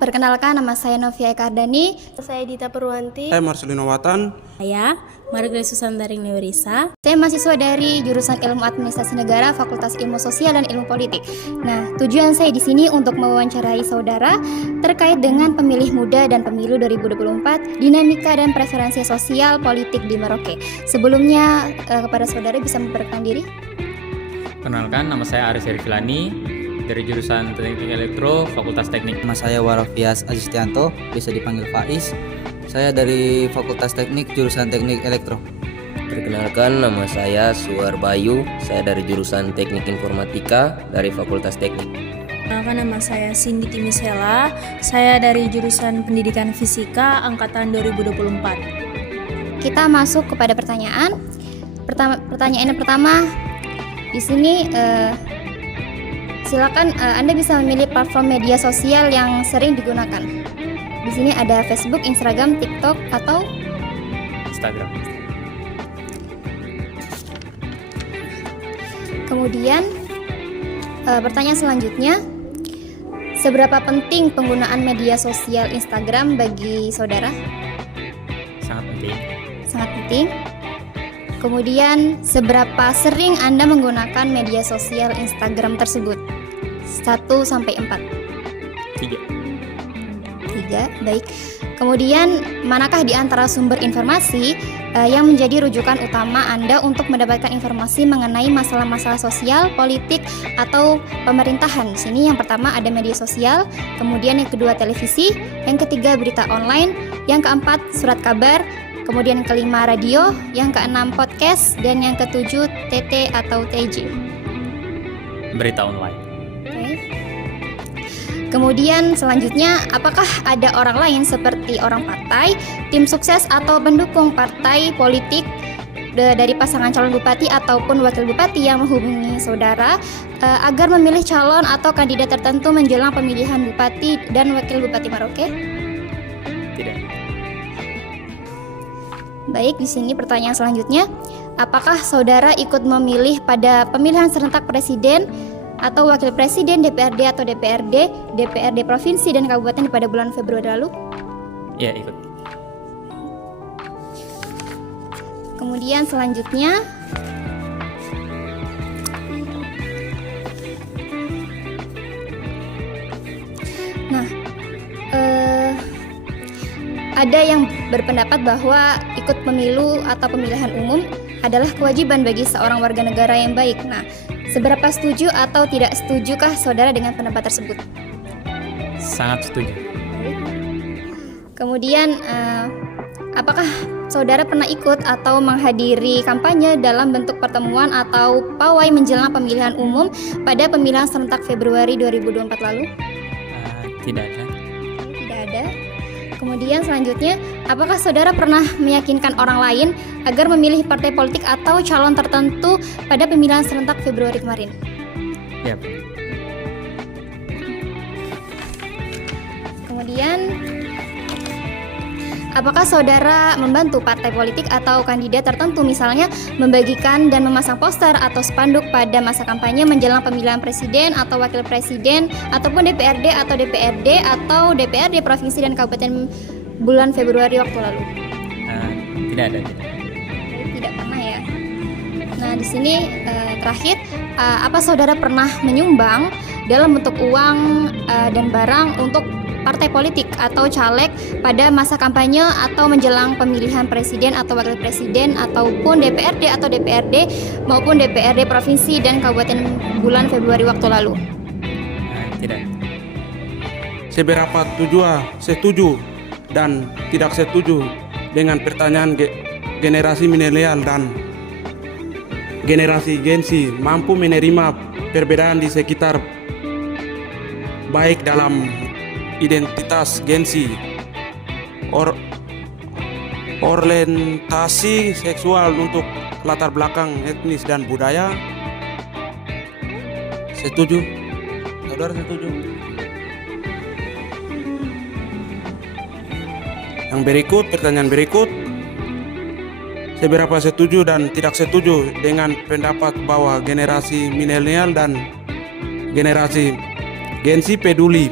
perkenalkan nama saya Novia Ekardani. Saya Dita Purwanti. Saya Marcelino Watan. Saya Margaret Susandaring Neurisa. Saya mahasiswa dari jurusan Ilmu Administrasi Negara, Fakultas Ilmu Sosial dan Ilmu Politik. Nah, tujuan saya di sini untuk mewawancarai saudara terkait dengan pemilih muda dan pemilu 2024, dinamika dan preferensi sosial politik di Merauke. Sebelumnya, kepada saudara bisa memperkenalkan diri. Kenalkan, nama saya Aris Herfilani dari jurusan Teknik Elektro, Fakultas Teknik. Nama saya Warafias Azistianto, bisa dipanggil Faiz. Saya dari Fakultas Teknik, jurusan Teknik Elektro. Perkenalkan, nama saya Suar Bayu, saya dari jurusan Teknik Informatika dari Fakultas Teknik. Perkenalkan, nama saya Cindy Timisela, saya dari jurusan Pendidikan Fisika angkatan 2024. Kita masuk kepada pertanyaan. Pertanyaan yang pertama di sini. Silakan Anda bisa memilih platform media sosial yang sering digunakan. Di sini ada Facebook, Instagram, TikTok, atau Instagram. Kemudian pertanyaan selanjutnya, seberapa penting penggunaan media sosial Instagram bagi saudara? Sangat penting. Sangat penting. Kemudian, seberapa sering Anda menggunakan media sosial Instagram tersebut? 1 sampai 4. 3. 3, baik. Kemudian, manakah di antara sumber informasi yang menjadi rujukan utama Anda untuk mendapatkan informasi mengenai masalah-masalah sosial, politik, atau pemerintahan? Di sini yang pertama ada media sosial, kemudian yang kedua televisi, yang ketiga berita online, yang keempat surat kabar, kemudian yang kelima radio, yang keenam podcast, dan yang ketujuh TT atau TJ. Berita online. Oke. Kemudian selanjutnya, apakah ada orang lain seperti orang partai, tim sukses atau pendukung partai politik dari pasangan calon bupati ataupun wakil bupati yang menghubungi saudara agar memilih calon atau kandidat tertentu menjelang pemilihan bupati dan wakil bupati Merauke? Tidak. Baik, di sini pertanyaan selanjutnya, apakah saudara ikut memilih pada pemilihan serentak presiden atau wakil presiden, DPRD atau DPRD provinsi dan kabupaten pada bulan Februari lalu? Ya, ikut. Kemudian selanjutnya, nah, ada yang berpendapat bahwa ikut pemilu atau pemilihan umum adalah kewajiban bagi seorang warga negara yang baik. Nah, seberapa setuju atau tidak setujukah saudara dengan pendapat tersebut? Sangat setuju. Kemudian, apakah saudara pernah ikut atau menghadiri kampanye dalam bentuk pertemuan atau pawai menjelang pemilihan umum pada pemilihan serentak Februari 2024 lalu? Tidak ada. Tidak ada. Kemudian selanjutnya, apakah saudara pernah meyakinkan orang lain agar memilih partai politik atau calon tertentu pada pemilihan serentak Februari kemarin? Ya. Kemudian, apakah saudara membantu partai politik atau kandidat tertentu, misalnya membagikan dan memasang poster atau spanduk pada masa kampanye menjelang pemilihan presiden atau wakil presiden ataupun DPRD atau DPRD provinsi dan kabupaten bulan Februari waktu lalu? Tidak ada. Tidak pernah ya. Nah, di sini terakhir, apa saudara pernah menyumbang dalam bentuk uang dan barang untuk partai politik atau caleg pada masa kampanye atau menjelang pemilihan presiden atau wakil presiden ataupun DPRD maupun DPRD provinsi dan kabupaten bulan Februari waktu lalu? Tidak. Seberapa setuju dan tidak setuju dengan pertanyaan generasi milenial dan generasi Gen Z mampu menerima perbedaan di sekitar, baik dalam identitas Gen Z, orientasi seksual untuk latar belakang etnis dan budaya? Setuju? Saudara setuju? Yang berikut, pertanyaan berikut, seberapa setuju dan tidak setuju dengan pendapat bahwa generasi milenial dan generasi Gen Z peduli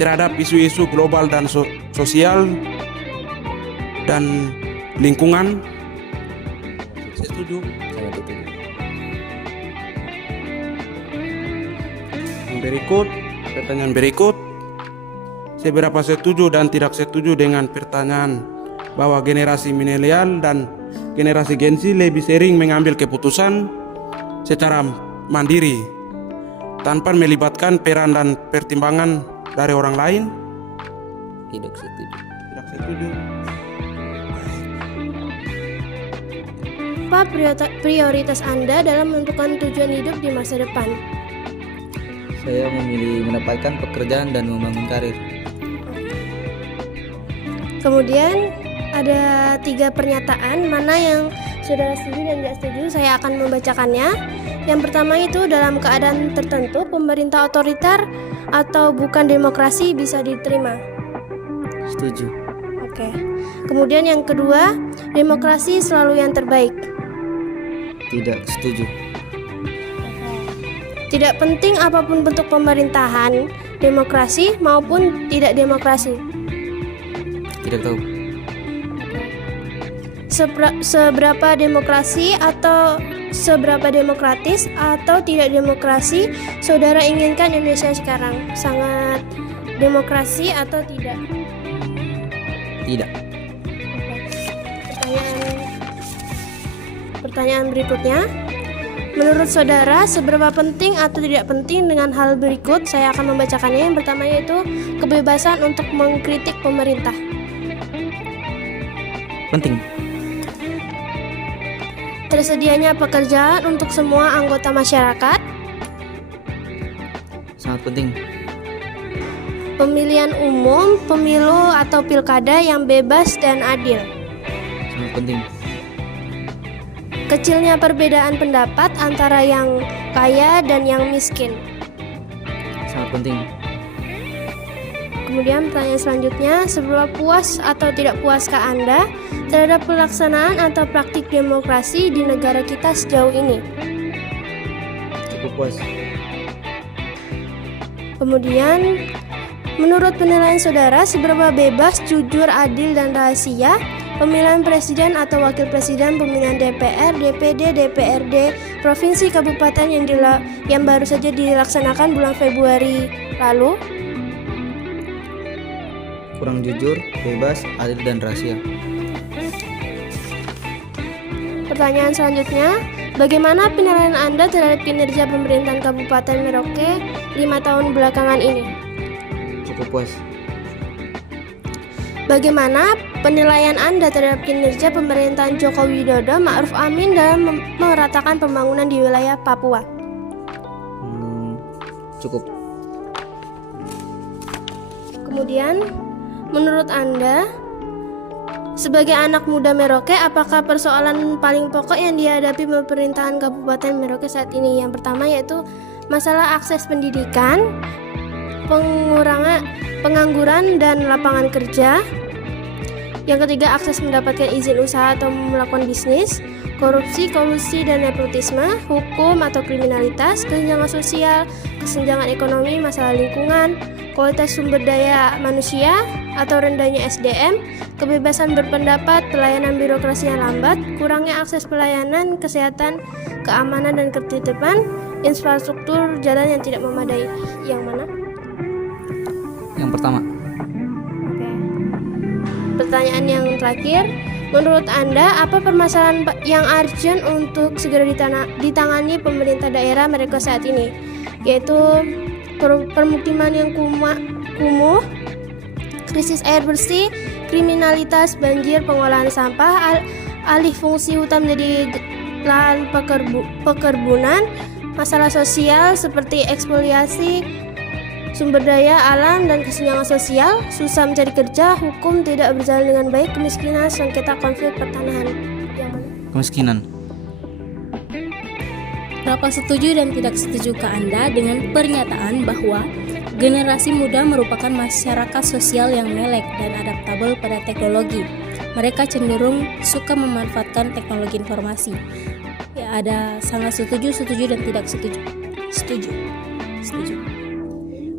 terhadap isu-isu global dan sosial dan lingkungan. Setuju. Sangat setuju. Pertanyaan berikut. Seberapa setuju dan tidak setuju dengan pertanyaan bahwa generasi milenial dan generasi Gen Z lebih sering mengambil keputusan secara mandiri tanpa melibatkan peran dan pertimbangan dari orang lain? Tidak setuju. Tidak setuju. Apa prioritas Anda dalam menentukan tujuan hidup di masa depan? Saya memilih mendapatkan pekerjaan dan membangun karir. Kemudian ada 3 pernyataan, mana yang saudara setuju dan tidak setuju. Saya akan membacakannya. Yang pertama itu, dalam keadaan tertentu pemerintah otoriter atau bukan demokrasi bisa diterima. Setuju. Oke. Kemudian yang kedua, demokrasi selalu yang terbaik. Tidak setuju. Tidak penting apapun bentuk pemerintahan, demokrasi maupun tidak demokrasi. Tidak tahu. Seberapa demokrasi atau seberapa demokratis atau tidak demokrasi saudara inginkan Indonesia sekarang? Sangat demokrasi atau tidak? Tidak. Pertanyaan berikutnya. Menurut saudara, seberapa penting atau tidak penting dengan hal berikut? Saya akan membacakannya. Yang pertama yaitu kebebasan untuk mengkritik pemerintah. Penting. Tersedianya pekerjaan untuk semua anggota masyarakat. Sangat penting. Pemilihan umum, pemilu atau pilkada yang bebas dan adil. Sangat penting. Kecilnya perbedaan pendapat antara yang kaya dan yang miskin. Sangat penting. Kemudian pertanyaan selanjutnya, seberapa puas atau tidak puaskah Anda terhadap pelaksanaan atau praktik demokrasi di negara kita sejauh ini? Cukup puas. Kemudian, menurut penilaian saudara, seberapa bebas, jujur, adil, dan rahasia pemilihan presiden atau wakil presiden, pemilihan DPR, DPD, DPRD, provinsi, kabupaten yang baru saja dilaksanakan bulan Februari lalu? Kurang jujur, bebas, adil, dan rahasia. Pertanyaan selanjutnya, bagaimana penilaian Anda terhadap kinerja pemerintahan Kabupaten Merauke 5 tahun belakangan ini? Cukup puas. Bagaimana penilaian Anda terhadap kinerja pemerintahan Joko Widodo Ma'ruf Amin dalam meratakan pembangunan di wilayah Papua? Cukup. Kemudian, menurut Anda, sebagai anak muda Merauke, apakah persoalan paling pokok yang dihadapi pemerintahan Kabupaten Merauke saat ini? Yang pertama yaitu masalah akses pendidikan, pengangguran dan lapangan kerja. Yang ketiga, akses mendapatkan izin usaha atau melakukan bisnis, korupsi, kolusi dan nepotisme, hukum atau kriminalitas, kesenjangan sosial, kesenjangan ekonomi, masalah lingkungan, kualitas sumber daya manusia atau rendahnya SDM, kebebasan berpendapat, pelayanan birokrasi yang lambat, kurangnya akses pelayanan, kesehatan, keamanan dan ketertiban, infrastruktur jalan yang tidak memadai. Yang mana? Yang pertama. Pertanyaan yang terakhir, menurut Anda apa permasalahan yang urgent untuk segera ditangani pemerintah daerah mereka saat ini? Yaitu permukiman yang kumuh, krisis air bersih, kriminalitas, banjir, pengolahan sampah, alih fungsi hutan menjadi lahan pekerbunan, masalah sosial seperti ekspoliasi sumber daya alam dan kesenjangan sosial, susah mencari kerja, hukum tidak berjalan dengan baik, kemiskinan, sengketa konflik pertanahan. Yang mana? Kemiskinan. Berapa setuju dan tidak setuju ke Anda dengan pernyataan bahwa generasi muda merupakan masyarakat sosial yang melek dan adaptabel pada teknologi. Mereka cenderung suka memanfaatkan teknologi informasi. Ya, ada sangat setuju dan tidak setuju. Setuju.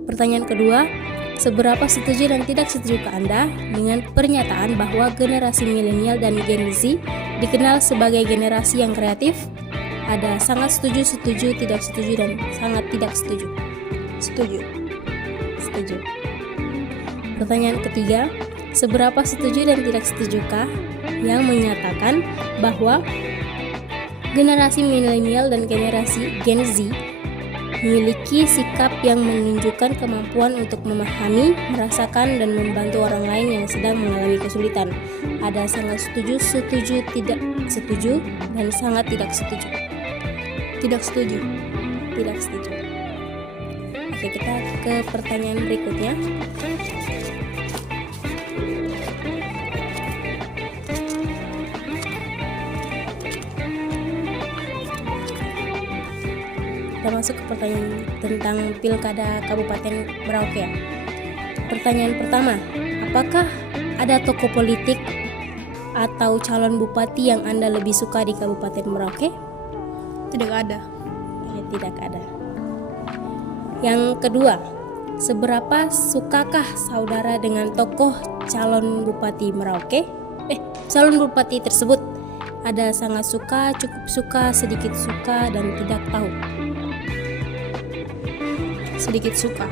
Pertanyaan kedua, seberapa setuju dan tidak setujukah Anda dengan pernyataan bahwa generasi milenial dan Gen Z dikenal sebagai generasi yang kreatif? Ada sangat setuju, setuju, tidak setuju, dan sangat tidak setuju. Setuju. Setuju. Pertanyaan ketiga, seberapa setuju dan tidak setujukah yang menyatakan bahwa generasi milenial dan generasi Gen Z memiliki sikap yang menunjukkan kemampuan untuk memahami, merasakan, dan membantu orang lain yang sedang mengalami kesulitan? Ada sangat setuju, setuju, tidak setuju, dan sangat tidak setuju. Tidak setuju. Tidak setuju. Oke, kita ke pertanyaan berikutnya. Kita masuk ke pertanyaan tentang Pilkada Kabupaten Merauke. Pertanyaan pertama, apakah ada tokoh politik atau calon bupati yang Anda lebih suka di Kabupaten Merauke? Tidak ada. Tidak ada. Yang kedua, seberapa sukakah saudara dengan tokoh calon bupati Merauke? Calon bupati tersebut? Ada sangat suka, cukup suka, sedikit suka, dan tidak tahu. Sedikit suka.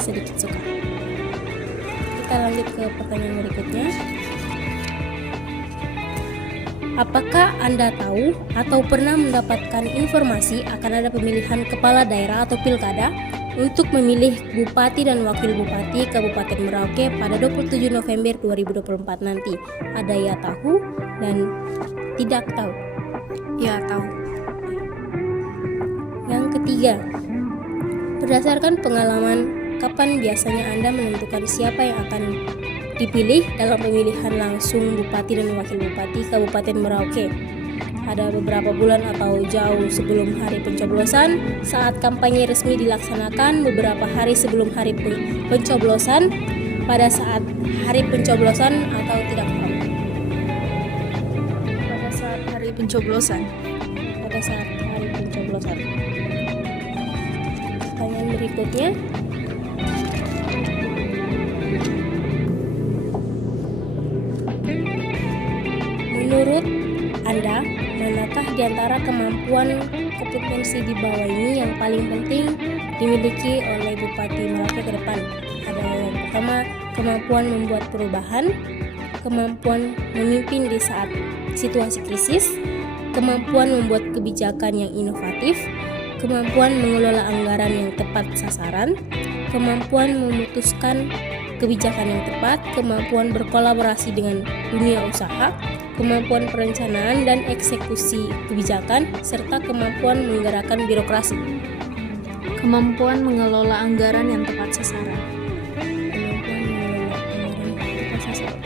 Sedikit suka. Kita lanjut ke pertanyaan berikutnya. Apakah Anda tahu atau pernah mendapatkan informasi akan ada pemilihan kepala daerah atau pilkada untuk memilih bupati dan wakil bupati Kabupaten Merauke pada 27 November 2024 nanti? Ada ya tahu dan tidak tahu. Ya, tahu. Yang ketiga, berdasarkan pengalaman, kapan biasanya Anda menentukan siapa yang akan dipilih dalam pemilihan langsung bupati dan wakil bupati Kabupaten Merauke? Ada beberapa bulan atau jauh sebelum hari pencoblosan, saat kampanye resmi dilaksanakan, beberapa hari sebelum hari pencoblosan, pada saat hari pencoblosan, atau tidak tahu? Pada saat hari pencoblosan. Pada saat hari pencoblosan. Pertanyaan berikutnya, menurut Anda, manakah di antara kemampuan kompetensi di bawah ini yang paling penting dimiliki oleh Bupati Merauke ke depan? Ada yang pertama, kemampuan membuat perubahan, kemampuan memimpin di saat situasi krisis, kemampuan membuat kebijakan yang inovatif, kemampuan mengelola anggaran yang tepat sasaran, kemampuan memutuskan kebijakan yang tepat, kemampuan berkolaborasi dengan dunia usaha, kemampuan perencanaan dan eksekusi kebijakan, serta kemampuan menggerakkan birokrasi. Kemampuan mengelola anggaran yang tepat sasaran. Kemampuan mengelola anggaran yang tepat sasaran.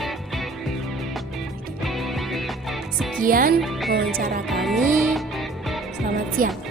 Sekian wawancara kami. Selamat siang.